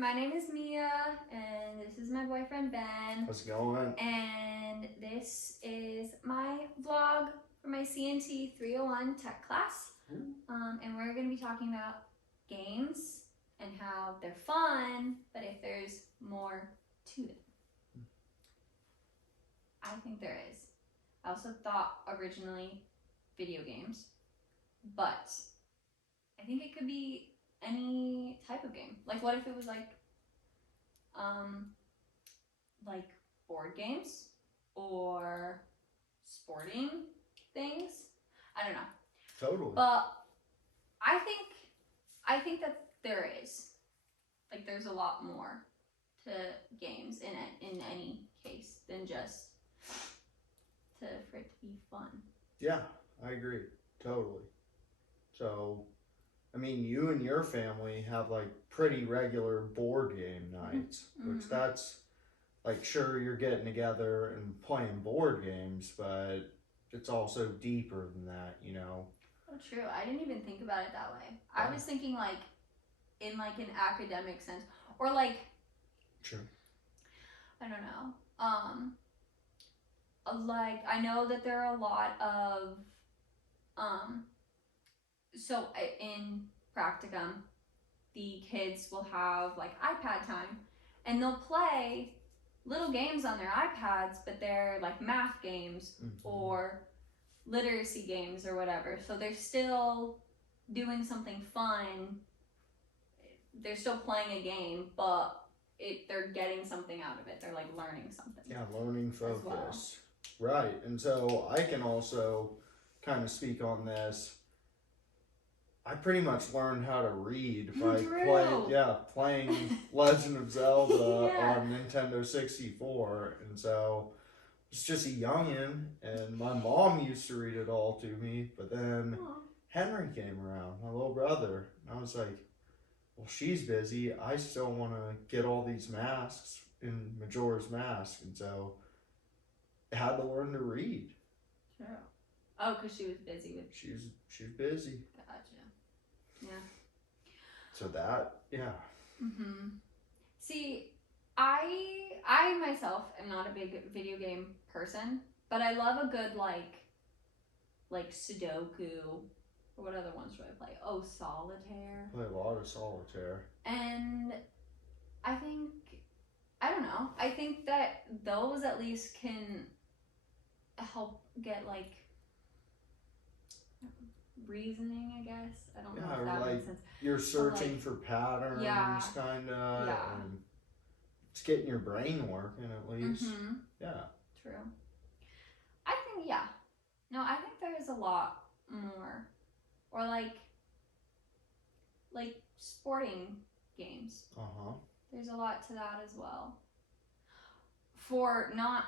my name is Mia, and this is my boyfriend Ben. How's it going? And this is my vlog for my CNT 301 tech class. And we're going to be talking about games and how they're fun, but if there's more to them. I think there is. I also thought originally video games, but I think it could be any type of game. Like, what if it was like board games or sporting things? I don't know. Totally. But I think that there is. Like, there's a lot more to games in any case than just for it to be fun. Yeah, I agree. Totally. So, I mean, you and your family have like pretty regular board game nights, which that's like, sure, you're getting together and playing board games, but it's also deeper than that, you know? Oh, true. I didn't even think about it that way. Yeah. I was thinking like in like an academic sense, or like, True. I don't know. Like, I know that there are a lot of so in practicum, the kids will have like iPad time, and they'll play little games on their iPads, but they're like math games or literacy games or whatever. So they're still doing something fun. They're still playing a game, but they're getting something out of it. They're like learning something. Yeah, learning focus. Well. Right. And so I can also kind of speak on this. I pretty much learned how to read by playing Legend of Zelda on Nintendo 64. And so it's just a youngin', and my mom used to read it all to me, but then Henry came around, my little brother, and I was like, well, she's busy. I still want to get all these masks in Majora's Mask, and so I had to learn to read. True. Oh, because she was busy with. She was busy. Gotcha. Yeah. So that, yeah. See, I myself am not a big video game person, but I love a good like Sudoku. Or what other ones do I play? Oh, Solitaire. I play a lot of Solitaire. And I think, I don't know, I think that those at least can help get like reasoning, I guess. I don't know if that makes sense. You're searching for patterns, kind of. And it's getting your brain working at least. Yeah. True. I think, no, I think there's a lot more. Or like sporting games. There's a lot to that as well. For not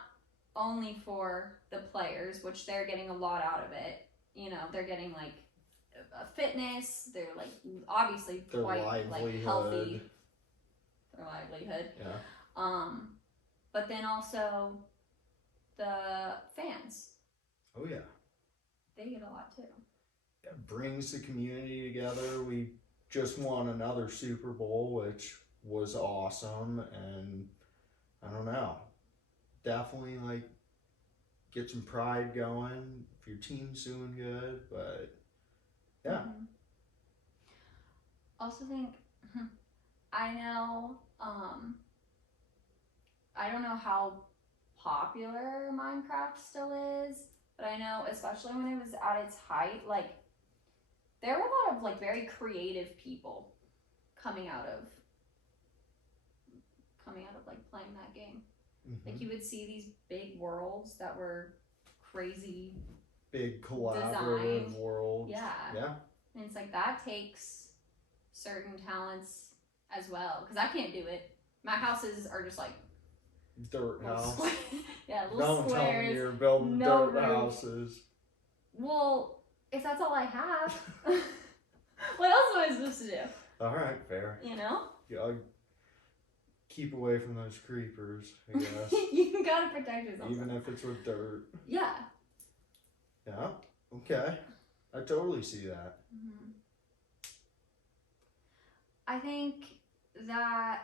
only for the players, which they're getting a lot out of it. You know, they're getting like fitness. They're like obviously their quite livelihood. Like healthy. Their livelihood. Yeah. But then also the fans. Oh yeah. They get a lot too. It brings the community together. We just won another Super Bowl, which was awesome, and I don't know, definitely like get some pride going if your team's doing good. But yeah. Also think, I know, I don't know how popular Minecraft still is, but I know especially when it was at its height, like there were a lot of like very creative people coming out of like playing that game. Like you would see these big worlds that were crazy, big collaborative designed. worlds. Yeah. And it's like that takes certain talents as well, because I can't do it. My houses are just like dirt house. Little Don't squares. tell me you're building dirt houses. Well, if that's all I have, what else am I supposed to do? All right, fair. You know? Yeah, keep away from those creepers, I guess. You gotta protect yourself. Even if it's with dirt. Yeah. Yeah, okay. I totally see that. I think that that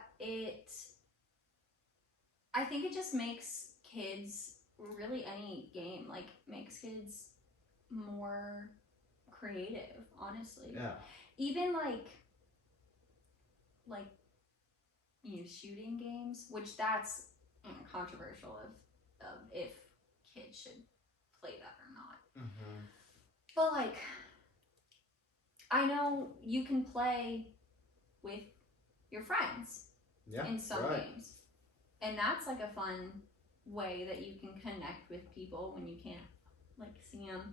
I think it just makes kids, really any game, like makes kids more creative, honestly. Yeah. Even like shooting games, which that's controversial of if kids should play that or not. Mm-hmm. But like, I know you can play with your friends in some games, and that's like a fun way that you can connect with people when you can't like see them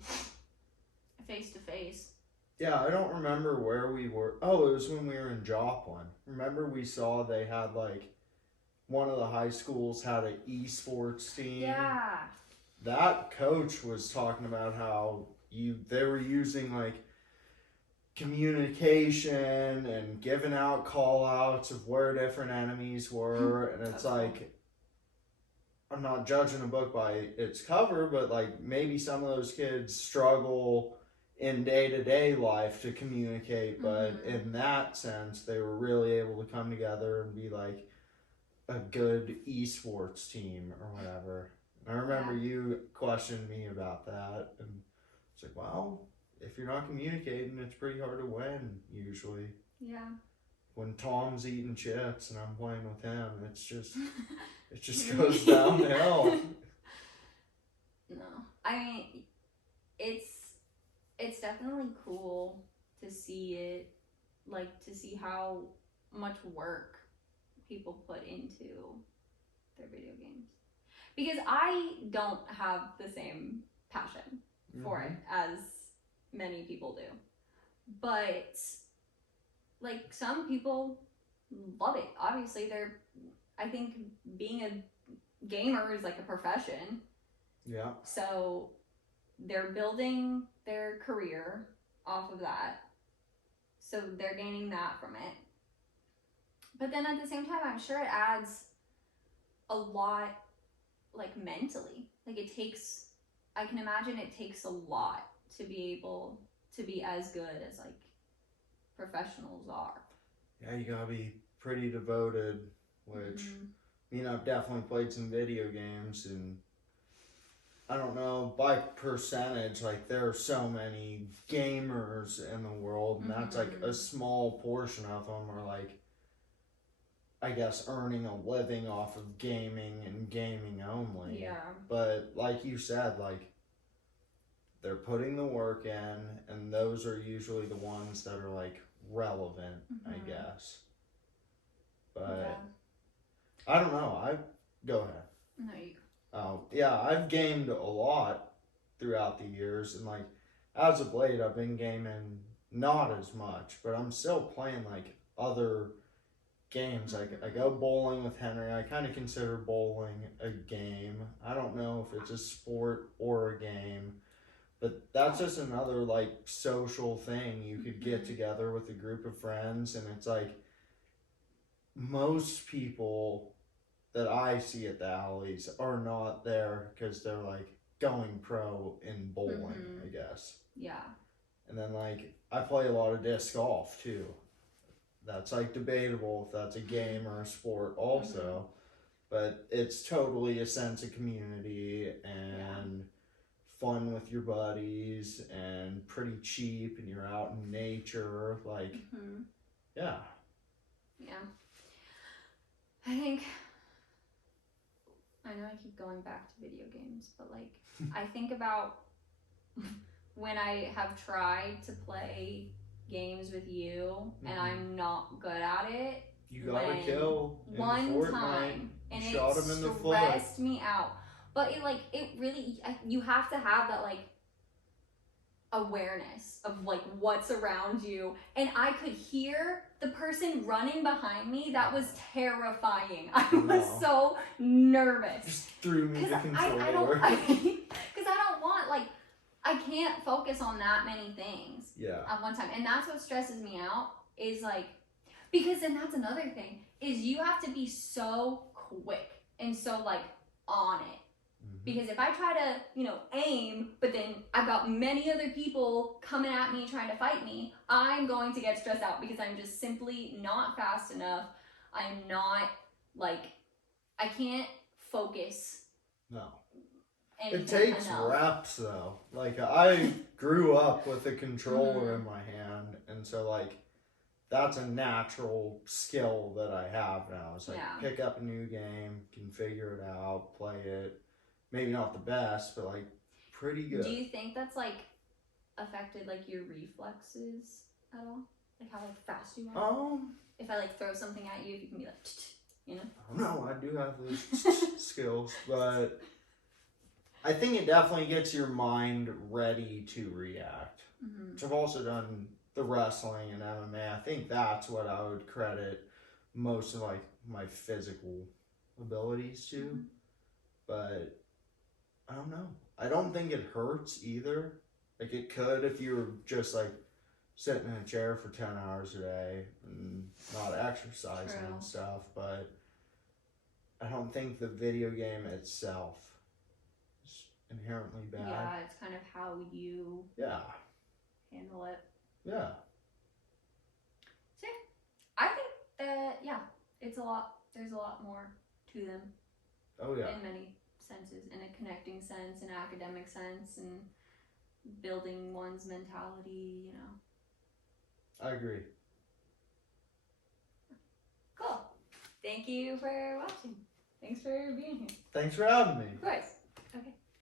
face to face. Yeah, I don't remember where we were. Oh, it was when we were in Joplin. Remember we saw they had like one of the high schools had an esports team. Yeah. That coach was talking about how they were using like communication and giving out call outs of where different enemies were, and it's like, I'm not judging a book by its cover, but like maybe some of those kids struggle in day-to-day life to communicate, but in that sense they were really able to come together and be like a good esports team or whatever. And I remember you questioned me about that, and it's like, well, if you're not communicating, it's pretty hard to win usually. Yeah. When Tom's eating chips and I'm playing with him, it just goes downhill. No, I mean, it's definitely cool to see it, like to see how much work people put into their video games, because I don't have the same passion for it as many people do, but like some people love it. Obviously, I think being a gamer is like a profession. Yeah. So they're building their career off of that. So they're gaining that from it. But then at the same time, I'm sure it adds a lot, like mentally. Like I can imagine it takes a lot to be able to be as good as like professionals are. Yeah, you gotta be pretty devoted, which, I mean, I've definitely played some video games, and I don't know, by percentage, like there are so many gamers in the world, and that's like a small portion of them are like, I guess, earning a living off of gaming and gaming only. Yeah. But like you said, like they're putting the work in, and those are usually the ones that are like relevant, I guess. But I don't know. Go ahead. No, you go. Oh, yeah, I've gamed a lot throughout the years, and like as of late I've been gaming not as much, but I'm still playing like other games. Like I go bowling with Henry. I kind of consider bowling a game. I don't know if it's a sport or a game, but that's just another like social thing. You could get together with a group of friends, and it's like most people that I see at the alleys are not there because they're like going pro in bowling, I guess. Yeah. And then like I play a lot of disc golf too. That's like debatable if that's a game or a sport also. But it's totally a sense of community and fun with your buddies and pretty cheap, and you're out in nature. Like, yeah. Yeah. I know I keep going back to video games, but like I think about when I have tried to play games with you and I'm not good at it. You got a kill in one Fortnite. time, and it shot him in the foot. stressed me out. But it really, you have to have that like awareness of like what's around you, and I could hear the person running behind me. That was terrifying. I was so nervous. Just threw me the controller. I don't want, like, I can't focus on that many things at one time, and that's what stresses me out. Is like, because then that's another thing, is you have to be so quick and so like on it. Because if I try to, aim, but then I've got many other people coming at me trying to fight me, I'm going to get stressed out because I'm just simply not fast enough. I'm not like I can't focus. No. Anything It takes enough. reps though. Like I grew up with a controller in my hand, and so like that's a natural skill that I have now. It's like pick up a new game, can figure it out, play it. Maybe not the best, but like pretty good. Do you think that's like affected like your reflexes at all? Like how like fast you are? If I like throw something at you, if you can be like, you know? I don't know. I do have those skills, but I think it definitely gets your mind ready to react. Which I've also done the wrestling and MMA. I think that's what I would credit most of like my physical abilities to. But I don't know. I don't think it hurts either. Like it could if you were just like sitting in a chair for 10 hours a day and not exercising and stuff, but I don't think the video game itself is inherently bad. Yeah, it's kind of how you handle it. Yeah. So I think that it's a lot. There's a lot more to them. Oh yeah. In many senses, in a connecting sense, in an academic sense, and building one's mentality. You know. I agree. Cool. Thank you for watching. Thanks for being here. Thanks for having me. Of course. Okay.